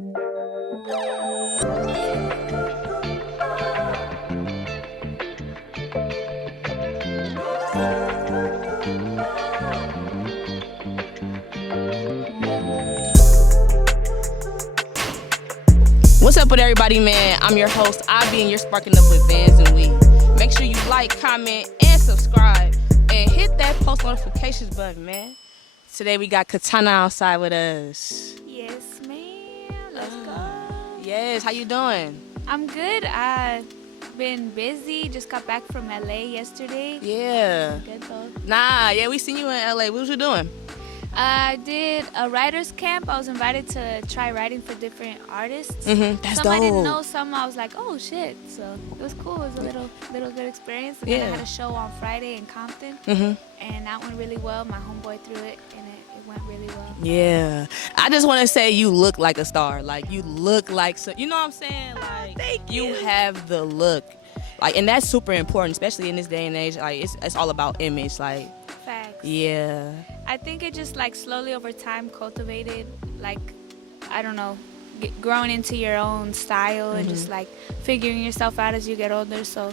What's up with everybody, man? I'm your host, Ivy, and you're sparking up with VANSNWEED. Make sure you like, comment, and subscribe, and hit that post notifications button, man. Today we got Katana outside with us. Yes, ma'am. Let's go. Yes, how you doing? I'm good. I've been busy. Just got back from LA yesterday. Yeah. Good though. Nah, yeah, we seen you in LA. What was you doing? I did a writer's camp. I was invited to try writing for different artists. That's some dope. I didn't know, some I was like, oh shit. So it was cool. It was a little good experience. And then I had a show on Friday in Compton, and that went really well. My homeboy threw it, and it went really well. Yeah. I just want to say you look like a star. Like, you look like, you know what I'm saying? Like, thank you have the look. Like, and that's super important, especially in this day and age. Like, it's all about image. Like, Facts. yeah. I think it just like slowly over time cultivated, like, I don't know, growing into your own style and just like figuring yourself out as you get older. So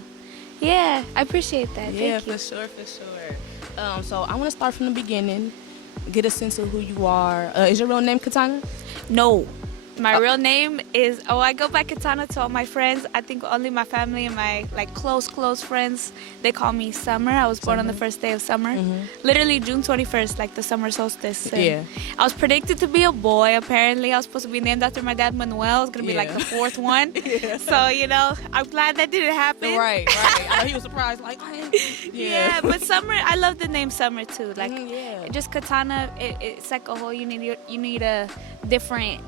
yeah, I appreciate that. Yeah, Thank you. for sure. So I want to start from the beginning, get a sense of who you are. Is your real name Katana? No. My real name is, I go by Katana to all my friends. I think only my family and my like close friends, they call me Summer. I was born on the first day of summer. Literally June 21st, like the summer solstice. And Yeah. I was predicted to be a boy, apparently. I was supposed to be named after my dad, Manuel. I was going to be like the fourth one. So, you know, I'm glad that didn't happen. Right. I know he was surprised, like, Yeah, but Summer, I love the name Summer too. Like, yeah. just Katana, it's like a whole, you need a different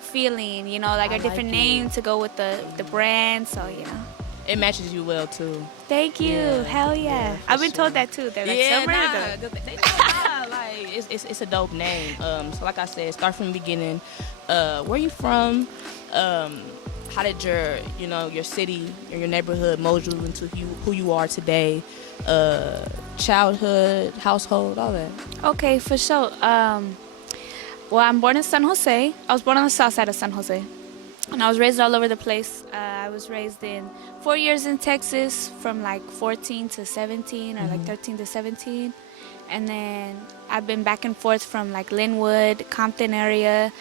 feeling, you know, like a different name to go with the brand, so you know It matches you well too. thank you. Hell yeah, I've been told that too. They're like, Summer, like it's a dope name. So like I said, start from the beginning. Where you from? How did your city or your neighborhood mold you into who you are today? Childhood, household, all that. Okay, for sure. Well, I'm born in San Jose. I was born on the south side of San Jose, and I was raised all over the place. I was raised in 4 years in Texas, from like 14 to 17 or like 13 to 17, and then I've been back and forth from like Linwood, Compton area.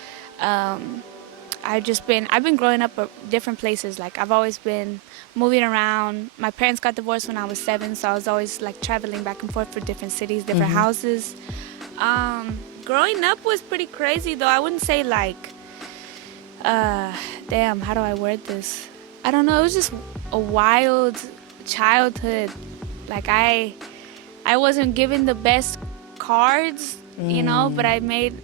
I've been growing up at different places. Like, I've always been moving around. My parents got divorced when I was 7, so I was always like traveling back and forth for different cities, different houses. Growing up was pretty crazy, though. I wouldn't say like, damn, how do I word this? I don't know. It was just a wild childhood. Like, I wasn't given the best cards, you know, but I made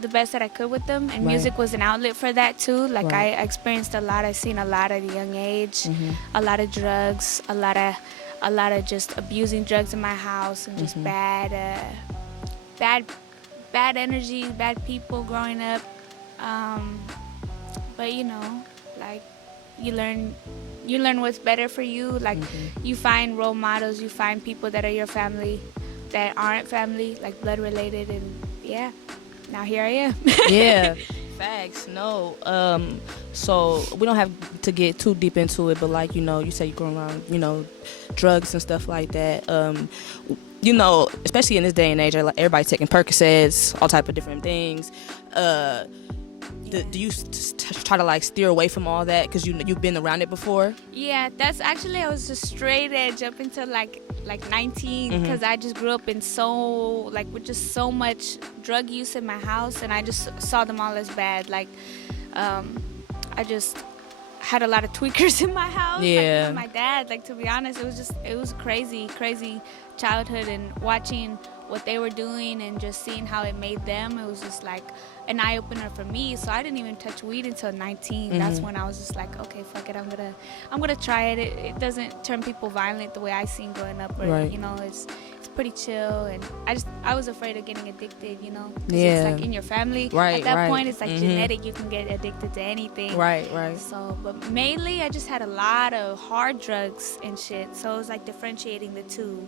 the best that I could with them, and music was an outlet for that too. Like, I experienced a lot. I seen a lot at a young age, a lot of drugs, a lot of just abusing drugs in my house, and just bad energy, bad people growing up. But you know, like, you learn what's better for you. Like, you find role models, you find people that are your family, that aren't family, like blood related, and yeah, now here I am. Yeah, facts. No, so we don't have to get too deep into it, but like, you say you grew around, drugs and stuff like that. Especially in this day and age, like, everybody taking Percocets, all type of different things. Do you try to like steer away from all that because you've been around it before? Yeah, that's actually, I was just straight edge up until like 19, because I just grew up in with just so much drug use in my house, and I just saw them all as bad. Like, I just had a lot of tweakers in my house. Yeah. Like, my dad, like, to be honest, it was crazy childhood, and watching what they were doing and just seeing how it made them. It was just like an eye-opener for me. So I didn't even touch weed until 19. That's when I was just like, okay, fuck it, I'm gonna try it. It doesn't turn people violent the way I seen growing up, or it's pretty chill. And I was afraid of getting addicted, because it's like in your family. At that point, it's like genetic. You can get addicted to anything. Right. So, but mainly I just had a lot of hard drugs and shit. So it was like differentiating the two.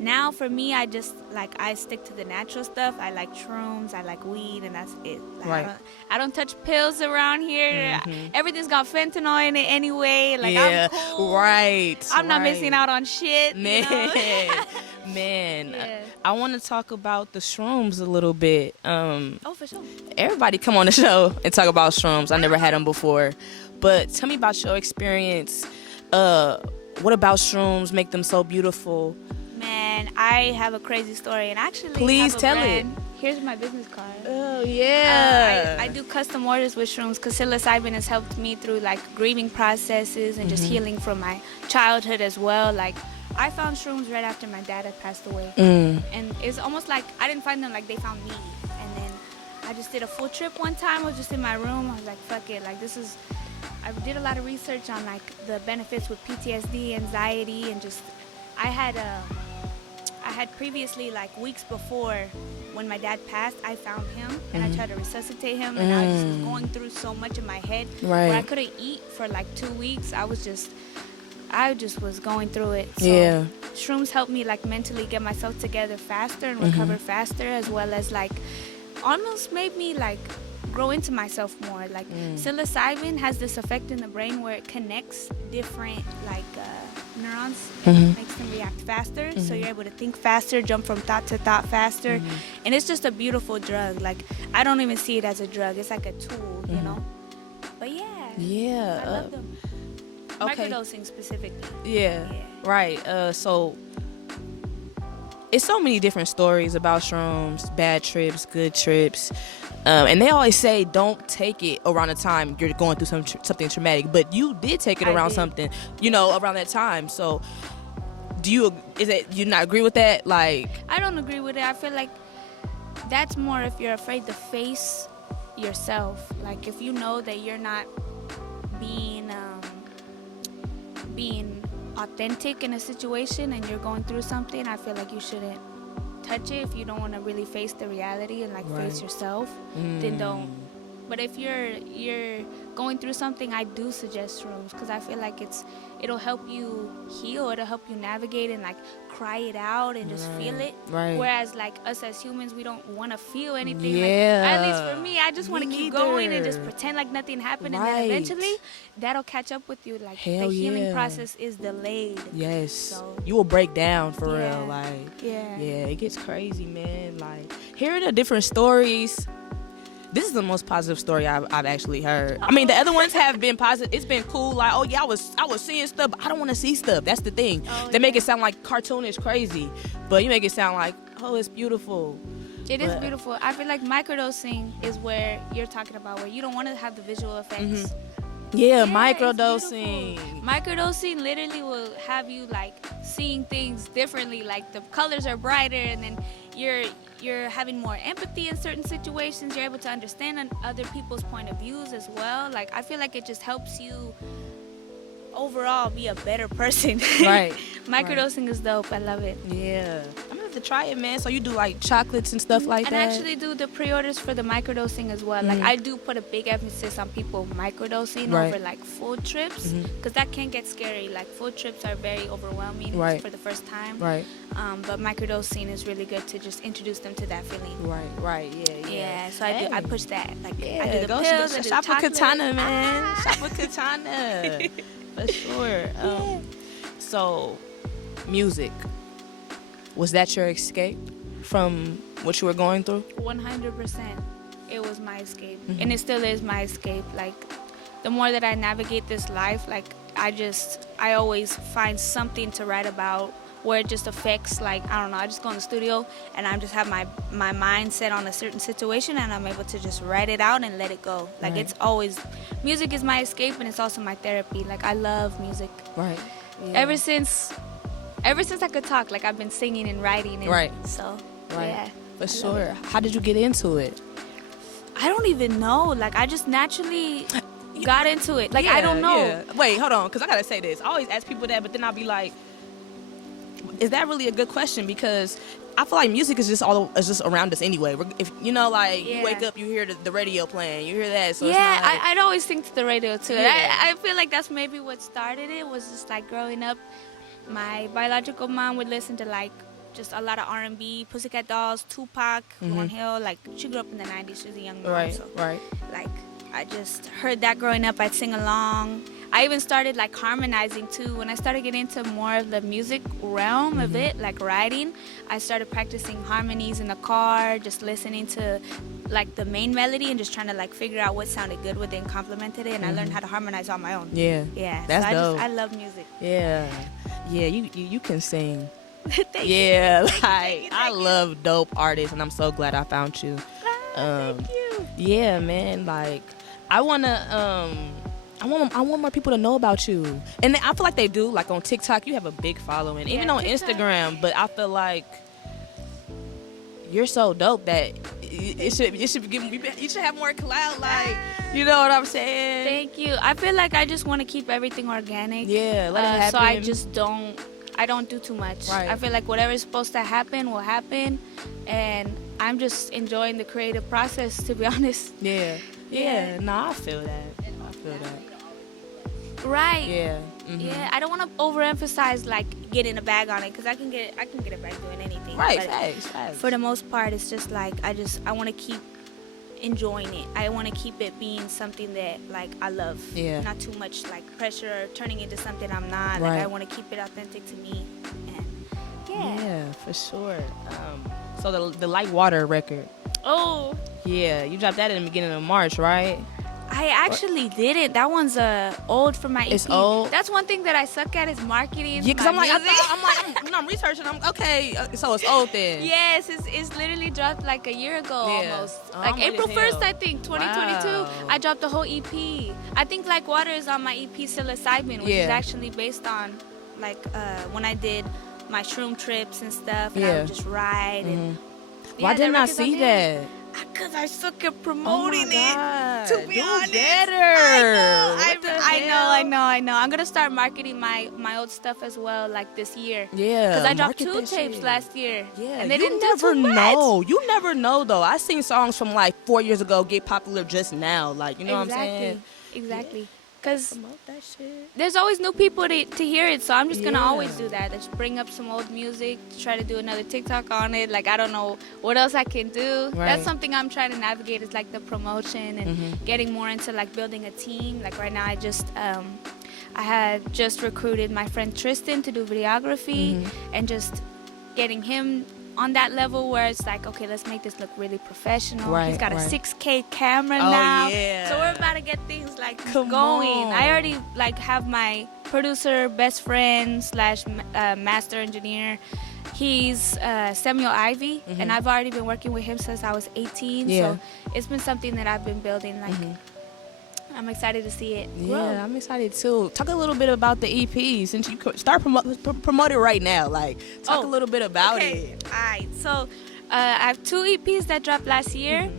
now for me, I just like I stick to the natural stuff. I like shrooms, I like weed, and that's it. Like, Right. I don't touch pills around here. Everything's got fentanyl in it anyway. Like, yeah, I'm cool. right. I'm not right. missing out on shit. Man, You know? man. Yeah. I want to talk about the shrooms a little bit. Oh, for sure. Everybody come on the show and talk about shrooms. I never had them before, but tell me about your experience. What about shrooms make them so beautiful? Man, I have a crazy story, and actually, Please have a tell brand. Here's my business card. Oh yeah. I do custom orders with shrooms because psilocybin has helped me through like grieving processes and just healing from my childhood as well. Like, I found shrooms right after my dad had passed away, and it's almost like I didn't find them, like they found me. And then I just did a full trip one time. I was just in my room. I was like, fuck it, like this is. I did a lot of research on like the benefits with PTSD, anxiety, and just I had previously, like weeks before when my dad passed, I found him and I tried to resuscitate him, and I just was going through so much in my head where I couldn't eat for like 2 weeks. I just was going through it. So Yeah. shrooms helped me like mentally get myself together faster and recover faster, as well as like almost made me like grow into myself more. Like psilocybin has this effect in the brain where it connects different like neurons and makes them react faster, so you're able to think faster, jump from thought to thought faster, and it's just a beautiful drug. Like, I don't even see it as a drug, it's like a tool, you know. But yeah, I love them. Okay. Microdosing specifically. Yeah. Right. So it's so many different stories about shrooms, bad trips, good trips. And they always say don't take it around the time you're going through something traumatic, but you did take it around something, around that time. So you not agree with that? Like, I don't agree with it. I feel like that's more if you're afraid to face yourself. Like, if you know that you're not being authentic in a situation and you're going through something, I feel like you shouldn't touch it. If you don't want to really face the reality and like face yourself, then don't. But if you're going through something, I do suggest shrooms because I feel like it'll help you heal. It'll help you navigate and like cry it out and just feel it. Right. Whereas like us as humans, we don't want to feel anything. Yeah. Like, at least for me, I just want to keep going and just pretend like nothing happened, and then eventually that'll catch up with you. Like, the healing process is delayed. Yes. So you will break down for real. Like, yeah, it gets crazy, man. Like, hearing the different stories. This is the most positive story I've actually heard. I mean, the other ones have been positive. It's been cool. Like, oh yeah, I was seeing stuff, but I don't want to see stuff. That's the thing. They make it sound like cartoonish crazy, but you make it sound like, oh, it's beautiful. It is beautiful. I feel like microdosing is where you're talking about, where you don't want to have the visual effects. Yeah, microdosing. Microdosing literally will have you like seeing things differently. Like, the colors are brighter, and then you're having more empathy in certain situations. You're able to understand other people's point of views as well. Like, I feel like it just helps you overall be a better person. Right. Microdosing is dope. I love it. Yeah. I'm gonna have to try it, man. So you do like chocolates and stuff like that? And I actually do the pre-orders for the microdosing as well. Like, I do put a big emphasis on people microdosing over like full trips, because that can get scary. Like, full trips are very overwhelming for the first time. Right. But microdosing is really good to just introduce them to that feeling. Right. Yeah. So I push that. Like, I do the go pills, I do the shop with chocolates. Katana, man. Shop with Katana. For sure. So, music. Was that your escape from what you were going through? 100%. It was my escape. And it still is my escape. Like, the more that I navigate this life, like, I always find something to write about where it just affects, like, I don't know, I just go in the studio and I just have my mind set on a certain situation, and I'm able to just write it out and let it go. Like, it's always, music is my escape, and it's also my therapy. Like, I love music. Right. Yeah. Ever since I could talk, like, I've been singing and writing. And So, yeah. For sure. How did you get into it? I don't even know. Like, I just naturally got into it. Like, I don't know. Yeah. Wait, hold on, because I got to say this. I always ask people that, but then I'll be like, is that really a good question? Because I feel like music is just around us anyway. If you wake up, you hear the radio playing, you hear that. So yeah, it's not like, I'd always think to the radio too. Yeah. I feel like that's maybe what started it. Was just like growing up, my biological mom would listen to like just a lot of R&B, Pussycat Dolls, Tupac, Lauryn Hill. Like, she grew up in the 90s. She's a young mom. Right, so, right. like, I just heard that growing up. I'd sing along. I even started, like, harmonizing, too. When I started getting into more of the music realm of it, like writing, I started practicing harmonies in the car, just listening to, like, the main melody and just trying to, like, figure out what sounded good with it and complemented it. And I learned how to harmonize on my own. Yeah. Yeah. That's so dope. I love music. Yeah. Yeah, you can sing. Thank Yeah, you. like, Thank you. I love dope artists, and I'm so glad I found you. Thank you. Yeah, man, like, I want more people to know about you. And I feel like they do. Like, on TikTok, you have a big following. Yeah, even on TikTok. Instagram. But I feel like you're so dope that you should have more clout. Like, you know what I'm saying? Thank you. I feel like I just want to keep everything organic. Yeah, let it happen. So I just don't do too much. Right. I feel like whatever's supposed to happen will happen, and I'm just enjoying the creative process, to be honest. Yeah. Yeah. No, I feel that. Right. Yeah. Yeah. I don't want to overemphasize like getting a bag on it, because I can get a bag doing anything. Right. But Facts. for the most part, it's just like I want to keep enjoying it. I want to keep it being something that like I love. Yeah. Not too much like pressure turning into something I'm not. Right. Like I want to keep it authentic to me. And Yeah, for sure. So the Light Water record. Oh, Yeah, you dropped that in the beginning of March, right? I actually didn't. That one's old for my EP. It's old? That's one thing that I suck at, is marketing. Yeah, because my music. I'm researching. I'm okay. So it's old then. Yes, it's literally dropped like a year ago Yeah. almost. Oh, Like I'm late April as 1st, hell. I think, 2022. Wow. I dropped the whole EP. I think Like Water is on my EP Psilocybin, which is Yeah. actually based on like when I did my shroom trips and stuff, and I Yeah. would just ride. And Why didn't I see that? Because I suck at Oh promoting my God. it. To be Do honest, better. What the I hell? know. I'm gonna start marketing my old stuff as well, like this year. Yeah, Because I dropped market 2 that tapes shit. last year. Yeah, and they you didn't never do too know. much. You never know though. I seen songs from like 4 years ago get popular just now. Like, you know what I'm saying? Exactly. Because Promote that shit. there's always new people to hear it, so I'm just gonna Yeah. always do that. Just bring up some old music, try to do another TikTok on it. Like, I don't know what else I can do. Right. That's something I'm trying to navigate, is like the promotion and getting more into like building a team. Like right now, I had just recruited my friend Tristan to do videography, and just getting him on that level where it's like, okay, let's make this look really professional. Right, He's got a right. 6K camera Oh, now. yeah. So we're about to get things like Come going. on. I already like have my producer, best friend / master engineer. He's Samuel Ivy, and I've already been working with him since I was 18. Yeah. So it's been something that I've been building. Like, I'm excited to see it grow. Yeah, I'm excited too. Talk a little bit about the EP since you start promote it right now. Like, talk a little bit about it. All right. So I have 2 EPs that dropped last year.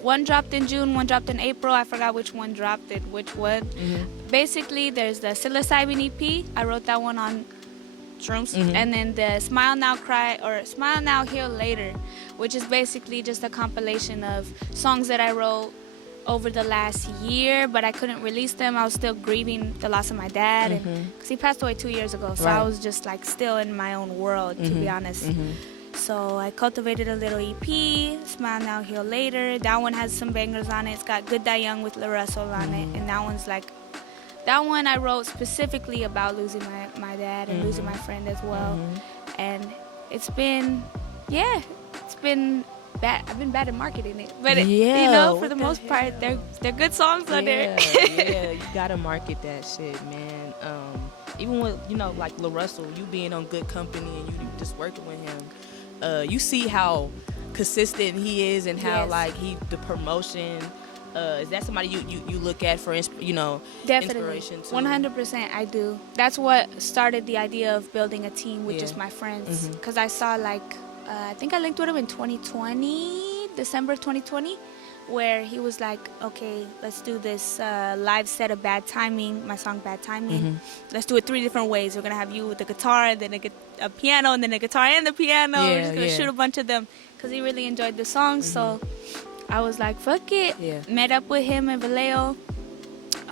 One dropped in June, one dropped in April. I forgot which one dropped it, which one. Basically, there's the Psilocybin EP. I wrote that one on shrooms. And then the Smile Now Cry, or Smile Now Heal Later, which is basically just a compilation of songs that I wrote over the last year, but I couldn't release them. I was still grieving the loss of my dad, because he passed away 2 years ago. So Right. I was just like still in my own world, to be honest. So I cultivated a little EP, Smile Now Heal Later. That one has some bangers on it. It's got Good Die Young with La Russell on it, and that one's like, that one I wrote specifically about losing my dad and losing my friend as well. And it's been bad. I've been bad at marketing it, but Yeah, you know, for what the the most part, they're good songs on there. Yeah, you gotta market that shit, man. Even with, you know, like La Russell, you being on Good Company and you just working with him, you see how consistent he is and how Yes. like the promotion. Is that somebody you look at for Definitely, inspiration too? 100%, I do. That's what started the idea of building a team with Yeah. just my friends, because I saw like I think I linked with him in 2020, December 2020, where he was like, okay, let's do this live set of Bad Timing, my song Bad Timing. Let's do it 3 different ways. We're gonna have you with the guitar, and then a piano, and then a guitar and the piano. We're just gonna shoot a bunch of them, because he really enjoyed the song. So I was like, fuck it. Yeah. Met up with him in Vallejo.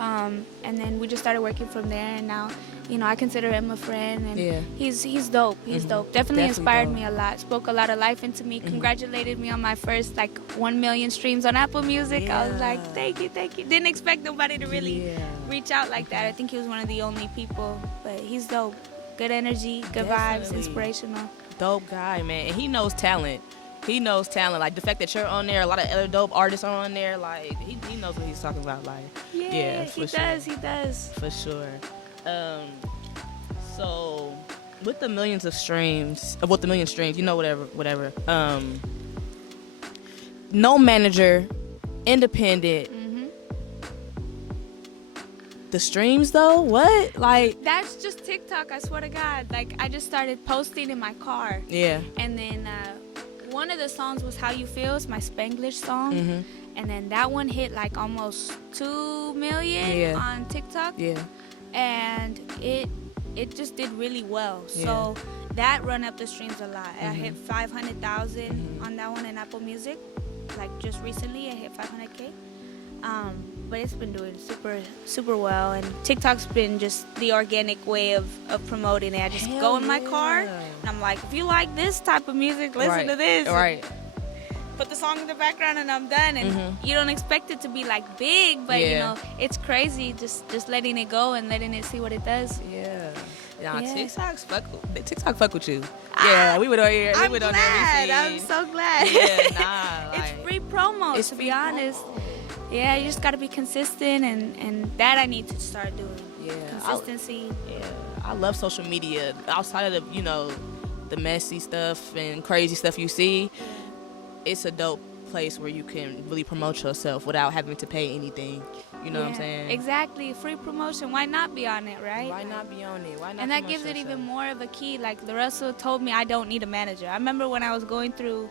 And then we just started working from there, and now, you know, I consider him a friend, and Yeah. he's dope. He's dope. Definitely inspired me a lot. Spoke a lot of life into me. Congratulated me on my first like 1 million streams on Apple Music. I was like, thank you. Didn't expect nobody to really reach out like that. I think he was one of the only people, but he's dope. Good energy, good vibes, inspirational. Dope guy, man, and he knows talent. Like the fact that you're on there, a lot of other dope artists are on there. Like he knows what he's talking about. Like he does. For sure. So with the millions of streams, with the million streams, you know, whatever. No manager, independent. The streams though, what? Like that's just TikTok. I swear to God. Like I just started posting in my car. Yeah. And then one of the songs was "How You Feel." It's my Spanglish song. And then that one hit like almost 2 million on TikTok. Yeah. And it just did really well. So that run up the streams a lot. I hit 500,000 on that one in Apple Music. Like just recently, I hit 500K. But it's been doing super well, and TikTok's been just the organic way of promoting it. I just go in my car, and I'm like, if you like this type of music, listen to this. Right. Put the song in the background, and I'm done. And you don't expect it to be like big, but you know, it's crazy. Just letting it go and letting it see what it does. Yeah. TikTok fuck with you. Yeah, we would on here. I'm so glad. Yeah, it's free promo. To be honest. Yeah, you just got to be consistent, and that I need to start doing. Yeah. Consistency. I love social media. Outside of the messy stuff and crazy stuff you see, it's a dope place where you can really promote yourself without having to pay anything. You know what I'm saying? Exactly. Free promotion. Why not be on it, right? Why not be on it? Why not? And that gives it even more of a key. Like Larissa told me I don't need a manager. I remember when I was going through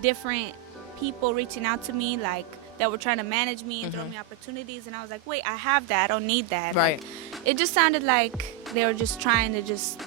different people reaching out to me, like, that were trying to manage me and throw me opportunities, and I was like, wait, I have that, I don't need that. Right. Like, it just sounded like they were just trying to just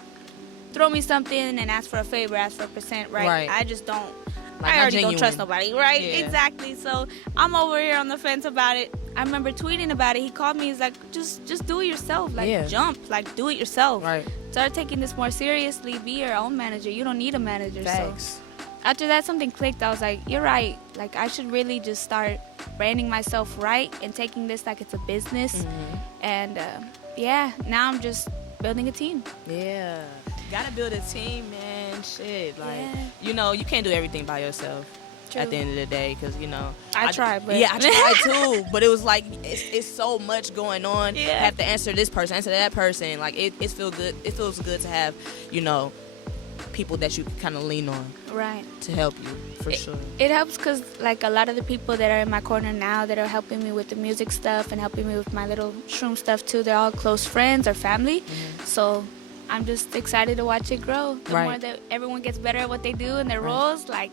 throw me something and ask for a favor, ask for a percent, right? I just don't, like, I already don't trust nobody, right? Yeah. Exactly. So I'm over here on the fence about it. I remember tweeting about it. He called me, he's like, just do it yourself, like jump, like do it yourself. Right. Start taking this more seriously, be your own manager. You don't need a manager. Thanks. So after that, something clicked. I was like, you're right. Like, I should really just start branding myself right and taking this like it's a business. And now I'm just building a team. Yeah. Gotta build a team, man. Shit. Like, you can't do everything by yourself. True. At the end of the day, because, I tried, but... Yeah, I tried too. But it was like, it's so much going on. Yeah. I have to answer this person, answer that person. Like, it feels good. It feels good to have, people that you can kind of lean on, right, to help you, for sure. It helps because, like, a lot of the people that are in my corner now that are helping me with the music stuff and helping me with my little shroom stuff too, they're all close friends or family. So I'm just excited to watch it grow. The more that everyone gets better at what they do and their roles, like,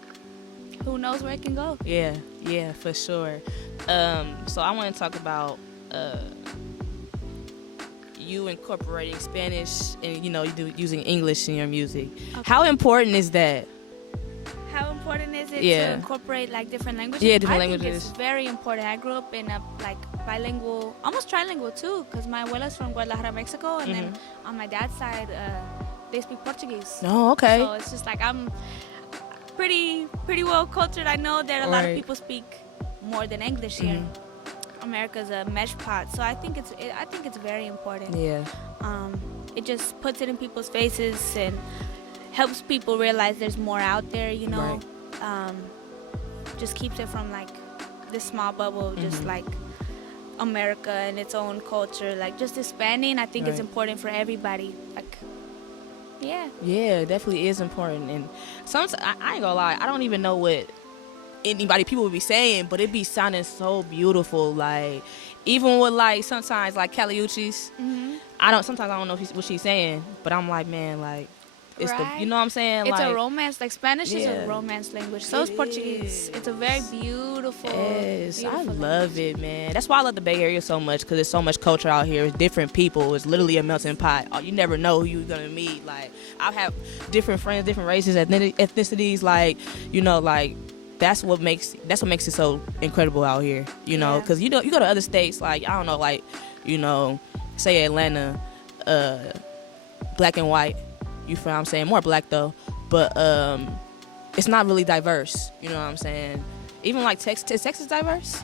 who knows where it can go. Yeah, for sure. So I want to talk about you incorporating Spanish and using English in your music. Okay. How important is that? How important is it to incorporate like different languages? Yeah, different languages. I think it's very important. I grew up in a like bilingual, almost trilingual too, because my abuela's from Guadalajara, Mexico, and then on my dad's side, they speak Portuguese. Oh, okay. So it's just like I'm pretty well cultured. I know that a lot of people speak more than English here. America's a mesh pot, so I think it's very important. Yeah. It just puts it in people's faces and helps people realize there's more out there. Just keeps it from like this small bubble, just like America and its own culture. Like just expanding, I think it's important for everybody. Like, yeah. Yeah, it definitely is important. And sometimes I ain't gonna lie, I don't even know what people would be saying, but it be sounding so beautiful. Like even with like sometimes like Caliuchis, sometimes I don't know what she's saying, but I'm like, man, like it's the, you know what I'm saying? It's like, a romance. Like Spanish is a romance language. So is Portuguese. It's a very beautiful. Yes, I love it, man. That's why I love the Bay Area so much, because there's so much culture out here. It's different people. It's literally a melting pot. You never know who you're gonna meet. Like I have different friends, different races, ethnicities. Like like that's what makes it so incredible out here, you know, because you go to other states, like, I don't know, like, you know, say Atlanta, black and white, you feel what I'm saying, more black though, but it's not really diverse, you know what I'm saying. Even like Texas, is Texas diverse?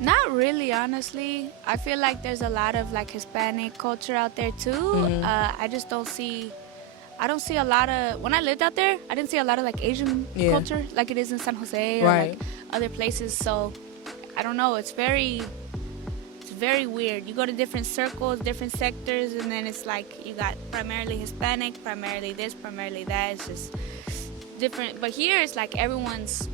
Not really, honestly. I feel like there's a lot of like Hispanic culture out there too. I just don't see a lot of, when I lived out there, I didn't see a lot of like Asian culture like it is in San Jose or like other places. So I don't know, it's very weird. You go to different circles, different sectors, and then it's like you got primarily Hispanic, primarily this, primarily that. It's just different. But here it's like everyone's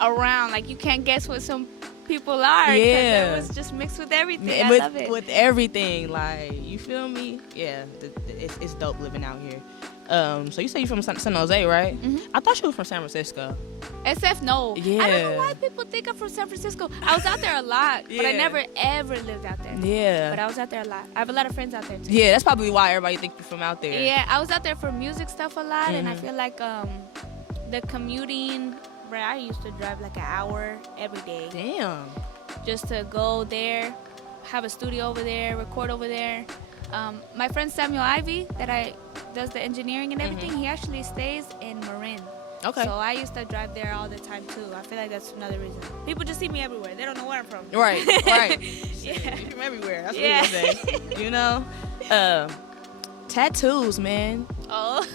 around. Like you can't guess what some people are. Yeah, everyone's just mixed with everything. I love it. With everything, like, you feel me? Yeah, it's dope living out here. So you say you're from San Jose, right? I thought you were from San Francisco. SF, no. Yeah. I don't know why people think I'm from San Francisco. I was out there a lot, but I never ever lived out there. Yeah. But I was out there a lot. I have a lot of friends out there too. Yeah, that's probably why everybody think you're from out there. Yeah, I was out there for music stuff a lot, and I feel like the commuting, where I used to drive like an hour every day. Damn. Just to go there, have a studio over there, record over there. My friend Samuel Ivy, that does the engineering and everything, he actually stays in Marin. Okay. So I used to drive there all the time too. I feel like that's another reason. People just see me everywhere. They don't know where I'm from. Right, right. Yeah. You're from everywhere. That's what you're saying. You know? Tattoos, man. Oh.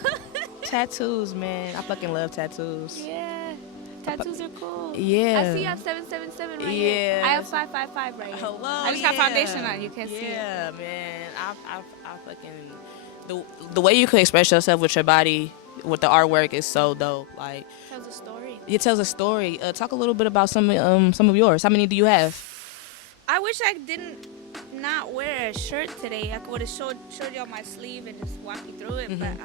Tattoos, man. I fucking love tattoos. Yeah. Tattoos are cool. Yeah. I see you have 777 right here. I have 555 right here. Hello. I just got foundation on. You can't see it. Yeah, man. I fucking the way you can express yourself with your body, with the artwork, is so dope. Like, Tells a story. it tells a story. Talk a little bit about some of yours. How many do you have? I wish I didn't not wear a shirt today. I would have showed you on my sleeve and just walked you through it. But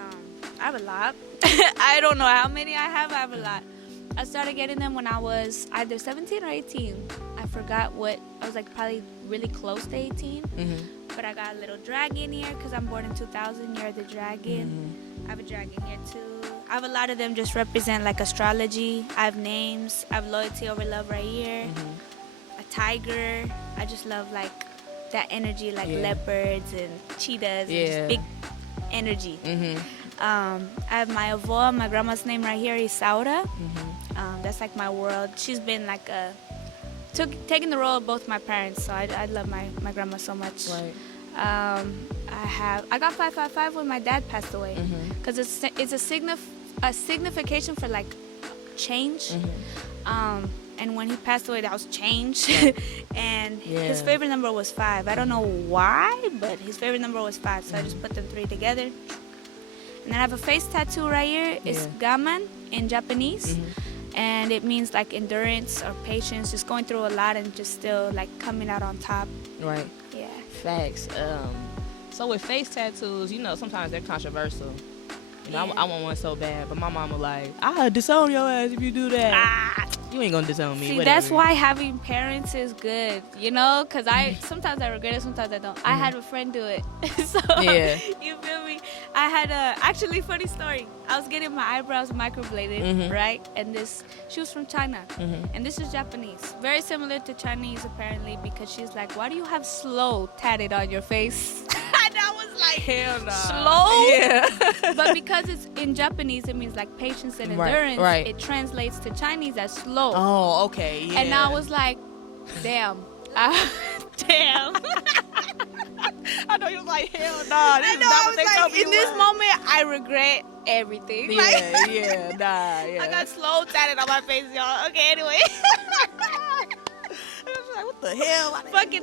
I have a lot. I don't know how many I have. I have a lot. I started getting them when I was either 17 or 18. I forgot what. I was like probably really close to 18. But I got a little dragon here because I'm born in 2000, year of the dragon. I have a dragon here too. I have a lot of them just represent like astrology. I have names. I have loyalty over love right here. A tiger. I just love like that energy, like leopards and cheetahs and just big energy. I have my avó, my grandma's name right here, Isaura. That's like my world. She's been like taking the role of both my parents, so I love my grandma so much. Right. I got 555 when my dad passed away, because it's a signification for like change. And when he passed away, that was change. And his favorite number was 5. I don't know why, but his favorite number was 5, so I just put them 3 together. And then I have a face tattoo right here. It's gaman in Japanese. And it means like endurance or patience, just going through a lot and just still like coming out on top. Right. Yeah. Facts. So with face tattoos, you know, sometimes they're controversial. You know, I want one so bad, but my mama like, I'll disown your ass if you do that. You ain't gonna disown me. See, whatever. That's why having parents is good, you know? Because sometimes I regret it, sometimes I don't. I had a friend do it. So, you feel me? I had actually, funny story. I was getting my eyebrows microbladed, right? And she was from China. And this is Japanese. Very similar to Chinese, apparently, because she's like, why do you have slow tatted on your face? And I was like, hell no. Slow? Yeah. But because it's in Japanese, it means like patience and endurance. Right. It translates to Chinese as slow. Oh, okay. Yeah. And I was like, damn. Damn. I know you was like, hell no. This is not what they told me. In this moment, I regret everything. Yeah, yeah. I got slow tatted on my face, y'all. Okay, anyway. I was like, what the hell? Fuck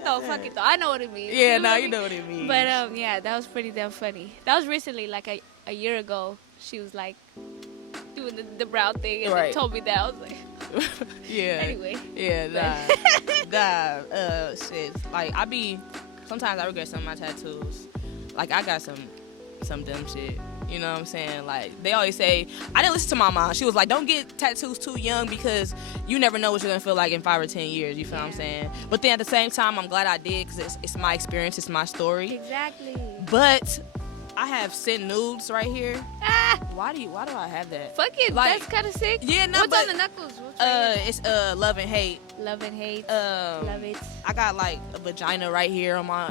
it though. I know what it means. Yeah, you know what it means. But yeah, that was pretty damn funny. That was recently, like a year ago. She was like doing the brow thing and then told me that. I was like, yeah. Anyway. Yeah, shit. Like, sometimes I regret some of my tattoos. Like, I got some dumb shit. You know what I'm saying? Like, they always say, I didn't listen to my mom. She was like, don't get tattoos too young because you never know what you're going to feel like in 5 or 10 years. You feel what I'm saying? But then at the same time, I'm glad I did because it's my experience. It's my story. Exactly. But I have sent nudes right here. Ah, Why do I have that? fuck it. Like, That's kind of sick. Yeah, no, What's but on the knuckles? What's right here? it's love and hate. Love and hate. Love it. I got like a vagina right here on my.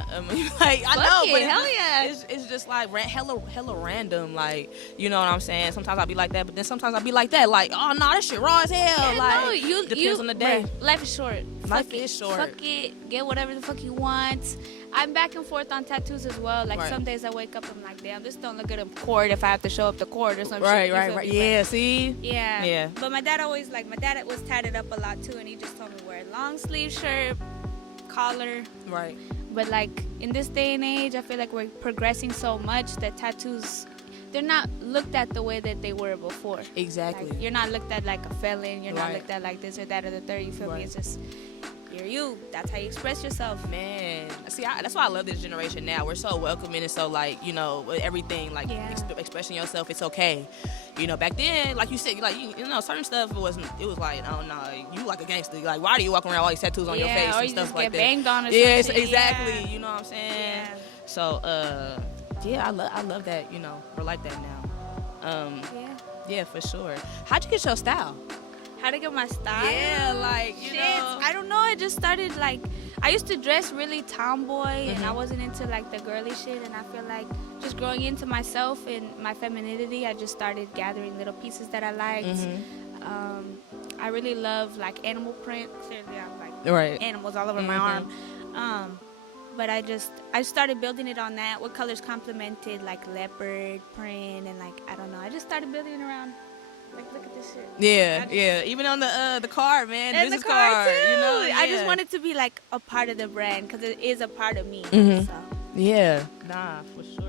Like I Fuck know, it, but hell yeah. it's just like hella random. Like you know what I'm saying. Sometimes I'll be like that, but then sometimes I'll be like that. Like oh no, that shit raw as hell. Yeah, like no, you depends on the day. bruh, life is short. Life Fuck it. is short. Fuck it. Get whatever the fuck you want. I'm back and forth on tattoos as well. Like Right. some days I wake up, I'm like, damn, this don't look good in court if I have to show up to court or some Right, shit. You feel right. me? Yeah, But- see. yeah. Yeah. But my dad always my dad was tatted up a lot too, and he just told me wear a long sleeve shirt, collar. Right. But like in this day and age, I feel like we're progressing so much that tattoos, they're not looked at the way that they were before. Exactly. Like, you're not looked at like a felon. You're not Right. looked at like this or that or the third. You feel Right. me? It's just you're you. That's how you express yourself. Man, see, that's why I love this generation now. We're so welcoming and so like, you know, with everything like Yeah. expressing yourself, it's okay. You know, back then, like you said, like you know, certain stuff it was like, oh no, you like a gangster. Like, why do you walk around with all these tattoos on your face or and you stuff just like get that? banged on or Yeah, some shit. exactly. Yeah. You know what I'm saying? Yeah. So, yeah, I love that. You know, we're like that now. Yeah. Yeah, for sure. How'd you get your style? How to get my style? Yeah, like you Shit, know. I don't know. I just started like I used to dress really tomboy, and I Mhm. wasn't into like the girly shit. And I feel like just growing into myself and my femininity, I just started gathering little pieces that I liked. Mhm. I really love like animal print. Clearly, I'm like Right. animals all over my Mhm. arm. But I started building it on that. What colors complemented like leopard print and like I don't know. I just started building it around. Like look at this shit. Yeah, I yeah. Even on the card, man. And the business card too. You know, I just yeah. wanted to be like a part of the brand because it is a part of me. Mhm. So Yeah. Nah, for sure.